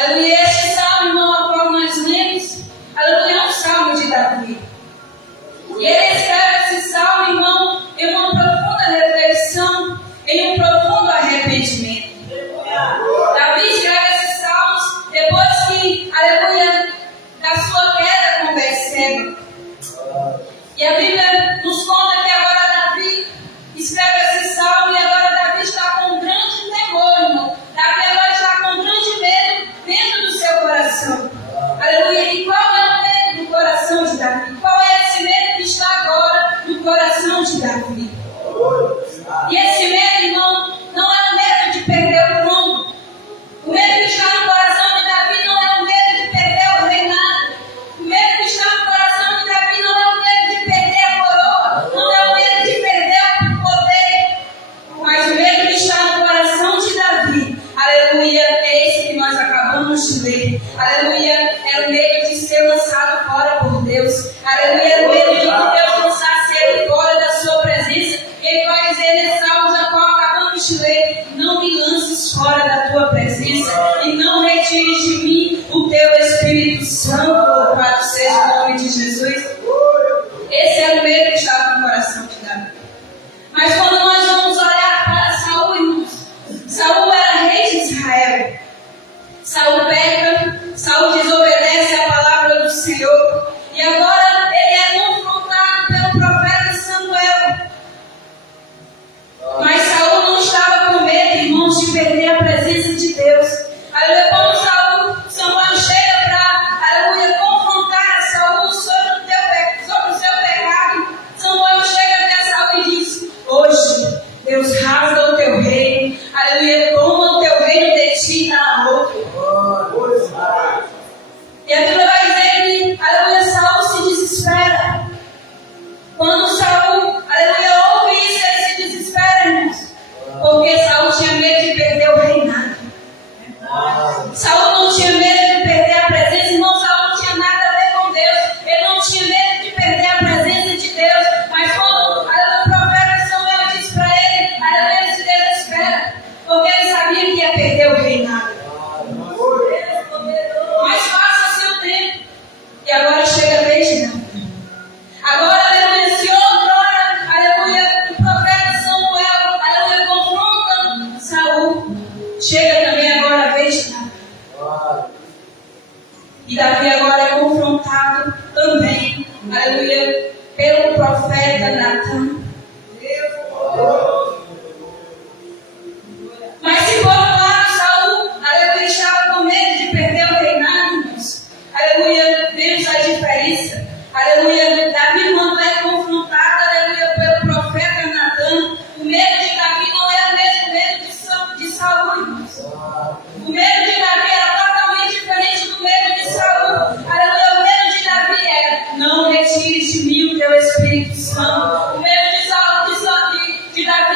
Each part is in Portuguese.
Aleluia. Este salmo, irmão, a qual nós lemos, aleluia, é um salmo de Davi. E ele escreve esse salmo, irmão, em uma profunda reflexão, em um profundo arrependimento. Davi escreve esses salmos depois que, aleluia, da sua queda com Betseba. E a Bíblia nos conta que agora Davi escreve esse salmo e agora Davi está com um grande temor, irmão. Davi agora está com um grande medo dentro do seu coração. Aleluia. E qual é o medo do coração de Davi? Qual é esse medo que está agora no coração de Davi? E esse medo, irmão, não é o medo de perder o trono. O medo que está no coração de Davi não é o medo de perder o reinado. O medo que está no coração de Davi não é o medo de perder a coroa. Não é o medo de perder o poder. Mas o medo que está no coração de Davi, aleluia, é esse que nós acabamos de ler. Aleluia, é o medo de ser lançado fora por Deus. Aleluia, é o medo de Deus lançar ele fora da sua presença. Ele vai dizer nesse salmo a qual acabamos de ler: não me lances fora da tua presença e não retires de mim o teu Espírito Santo. Louvado seja o nome de Jesus. Esse é o medo que estava no coração de Davi. Mas quando nós vamos olhar para Saul, irmãos, Saul era rei de Israel. Saul peca, Saul desobedece a palavra do Senhor. E agora ele é confrontado pelo profeta Samuel. Mas Saul não estava com medo, irmãos, de perder a presença de Deus. Aleluia. Quando Samuel chega para, aleluia, confrontar Saul sobre o seu pecado, Samuel chega até Saul e diz: hoje Deus rasga o teu reino, aleluia, toma o teu reino de ti e dá a outro. E a Bíblia vai dizer que, aleluia, Saul se desespera. Quando Saul, aleluia, ouve isso, ele se desespera, irmãos. Porque Saul tinha medo de perder o reinado. Saul não tinha medo de perder a presença, irmão. Saul não tinha nada a ver com Deus. Ele não tinha medo de perder a presença de Deus. Mas quando, aleluia, o profeta Samuel diz para ele, aleluia, ele se desespera. Porque ele sabia que ia perder o reinado. Mas passa-se o tempo. E agora chega a vez de Davi. Agora, aleluia, se outrora, aleluia, o profeta Samuel, aleluia, confronta Saul, chega também agora a vez de Davi. E Davi agora é confrontado também, aleluia, pelo profeta Natan. Mas se por um lado Saul, aleluia, estava com medo de perder o reinado, irmãos, aleluia, vemos a diferença. Aleluia, Davi, quando é confrontado, aleluia, pelo profeta Natan, o medo de Davi não era o mesmo medo de Saul, irmãos. O medo de Davi era totalmente diferente do medo de Saul. Aleluia, o medo de Davi era: não retires de mim o teu Espírito Santo. O medo de Davi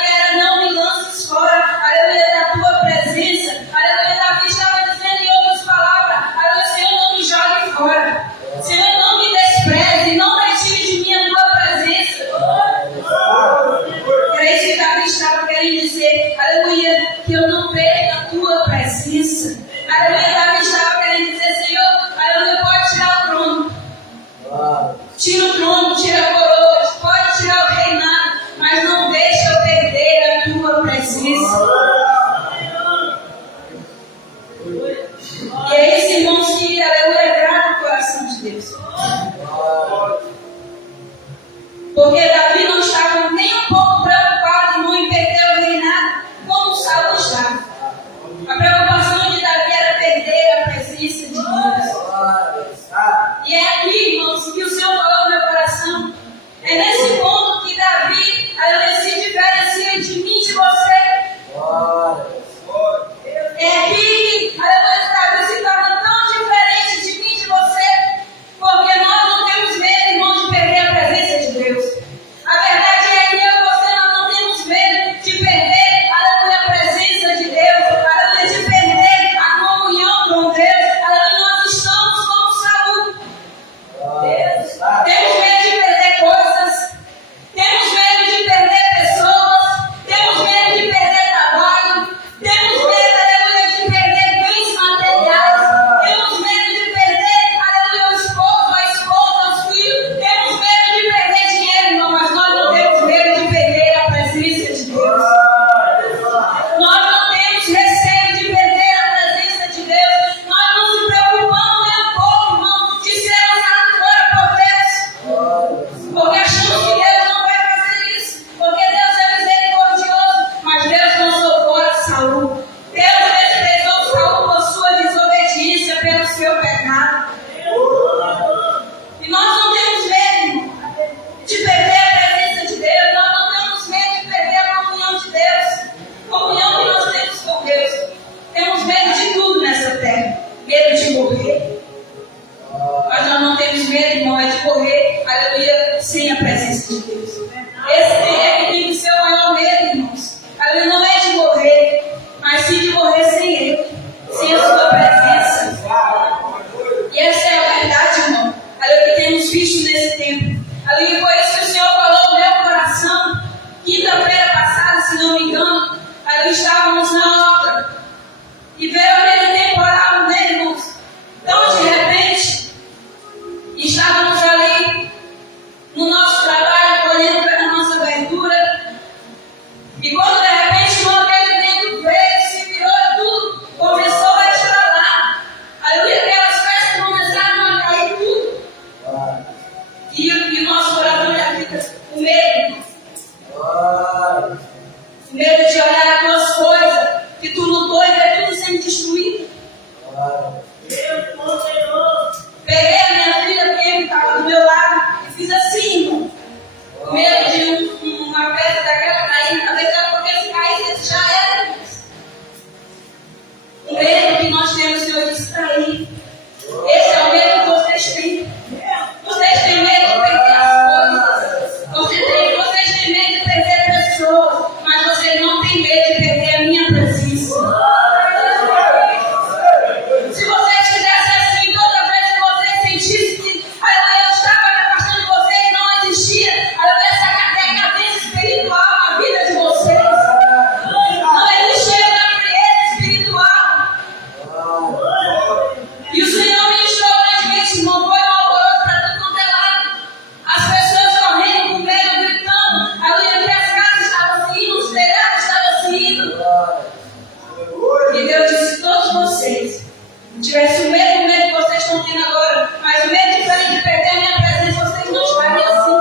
tivesse o mesmo medo que vocês estão tendo agora, mas o medo de perder a minha presença, vocês não estariam assim.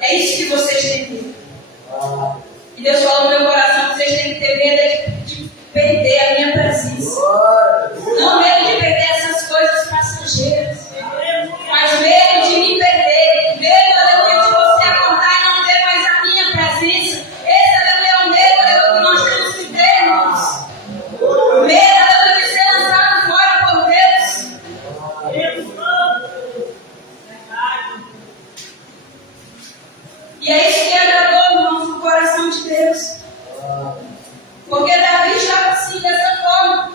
É isso que vocês têm medo. E Deus falou no meu coração que vocês têm que ter medo de perder a minha presença. Não medo de perder essas coisas passageiras, mas medo de me perder. Medo, aleluia, de você acordar e não ter mais a minha presença. Esse, aleluia, é o medo, aleluia, que nós temos que ter, irmãos. Medo, aleluia, de ser lançado fora por Deus. E é isso que agradou, irmãos, no coração de Deus. Porque Davi estava assim, dessa forma.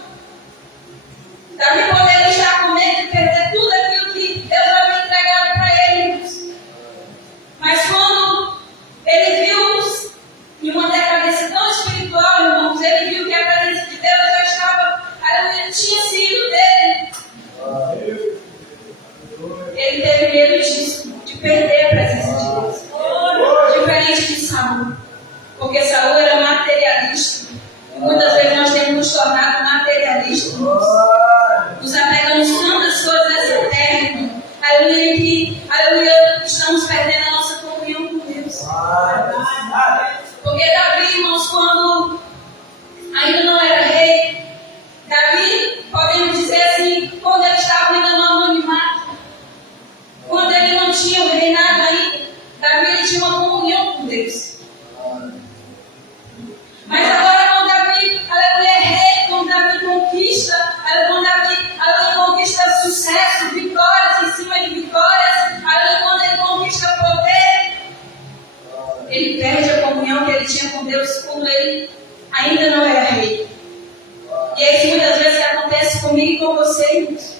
Davi poderia estar com medo de perder tudo aquilo que Deus havia entregado para ele, irmãos. Mas quando ele viu em uma decadência tão espiritual, irmãos, ele viu que a presença de Deus já estava, aleluia, tinha sido dele. Ele teve medo disso, de perder a presença de Deus. Diferente de Saul. Porque Saul era materialista. E muitas vezes nós temos nos tornado materialistas. Nos apegamos tantas coisas dessa terra, irmão. Aleluia, que, aleluia, estamos perdendo a nossa comunhão com Deus. Porque Davi, irmãos, quando ainda não era rei, Davi, podemos dizer assim, quando ele estava ainda no anonimato, quando ele não tinha o reinado ainda, Davi ele tinha uma comunhão com Deus. Mas agora quando Davi, aleluia, é rei, quando Davi conquista, quando Davi, aleluia, conquista sucesso, vitórias em cima de vitórias, aleluia, quando ele conquista poder, ele perde a comunhão que ele tinha com Deus quando ele ainda não era rei. E é isso muitas vezes que acontece comigo e com vocês.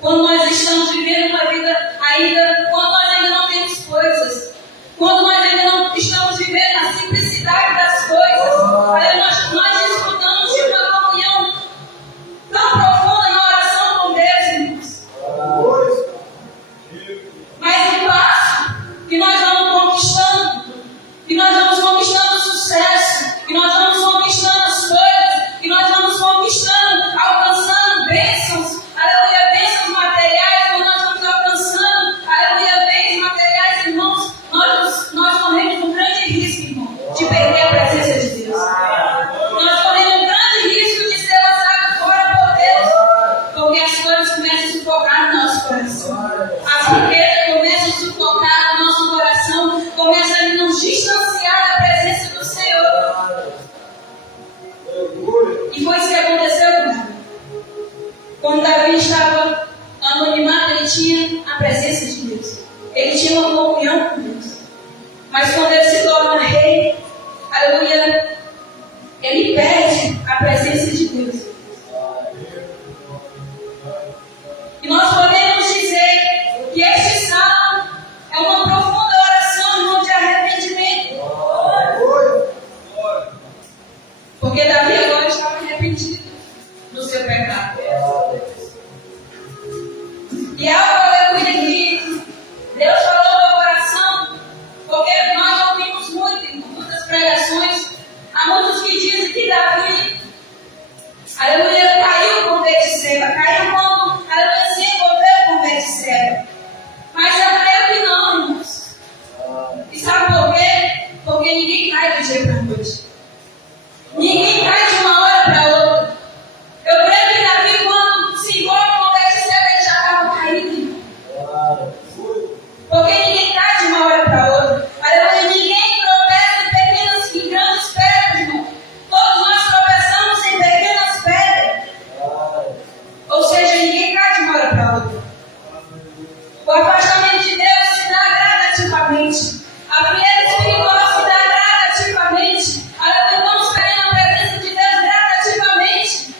Quando nós estamos vivendo uma vida ainda, quando nós ainda não temos coisas, quando nós ainda não estamos vivendo a simplicidade das coisas, aí nós desfrutamos de uma comunhão tão profunda na oração com Deus, irmãos. Mas no passo que nós vamos conquistando, que nós vamos conquistando sucesso, que nós vamos conquistando as coisas, que nós vamos conquistando, alcançando bênçãos, aleluia, bênçãos materiais, quando nós vamos alcançando, aleluia, bens materiais, irmãos, nós corremos um grande risco, irmão, de perder a presença de Deus. Nós corremos um grande risco de ser lançado fora por Deus, porque as coisas começam a sufocar no nosso coração. As riquezas começam a sufocar no nosso coração, começam a nos distanciar da presença do Senhor. E foi isso que aconteceu com Davi. Quando Davi estava no anonimato, ele tinha a presença de Deus. Ele tinha uma comunhão com Deus. Mas quando ele se torna rei, aleluia, ele perde a presença de Deus. E nós podemos dizer que este salmo é uma profunda oração, irmão, de arrependimento. Porque Davi agora estava arrependido do seu pecado. E é algo, aleluia, que Deus falou no meu coração, porque nós ouvimos muito em muitas pregações, há muitos que dizem que Davi, aleluia, caiu com Betseba, caiu quando, aleluia, se envolveu com Betseba. Mas eu creio que não, irmãos. E sabe por quê? Porque ninguém cai do dia para a noite. Ninguém cai de uma hora para outra. Eu creio que Davi, quando se envolve com Betseba, ele já estava caído. Porque ninguém cai de uma hora para outra. Aleluia, ninguém tropeça em pequenas e grandes pedras, irmão. Todos nós tropeçamos em pequenas pedras. Ou seja, ninguém cai de uma hora para outra. O afastamento de Deus se dá gradativamente. A frieza espiritual se dá gradativamente. Aleluia, estamos perdendo a presença de Deus gradativamente.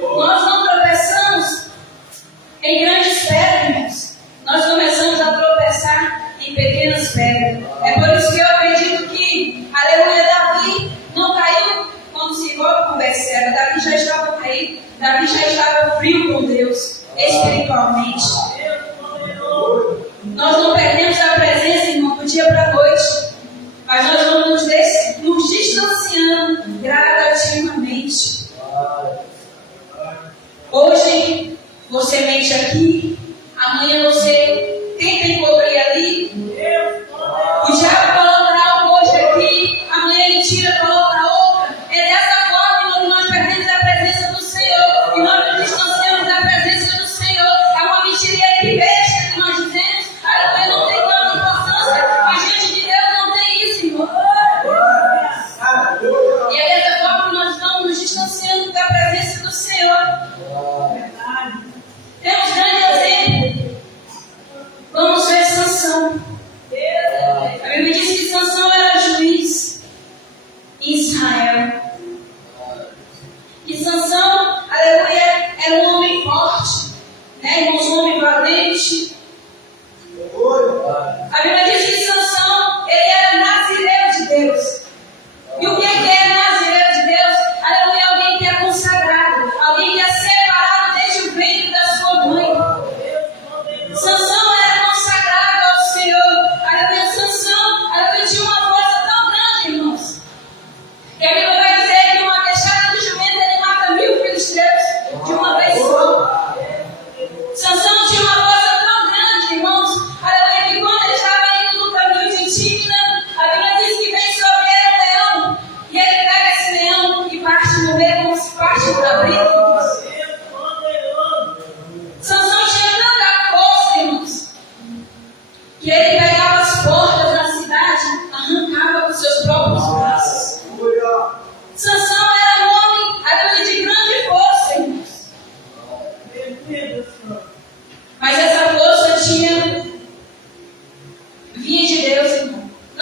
Nós não tropeçamos em grandes pedras, irmãos. Nós começamos a tropeçar em pequenas pedras. É por isso que eu acredito que, aleluia, Davi não caiu quando se envolve com Betseba. Davi já estava caído. Davi já estava frio com Deus, espiritualmente. Nós não perdemos a presença, irmão, do dia para a noite. Mas nós vamos nos distanciando semente aqui,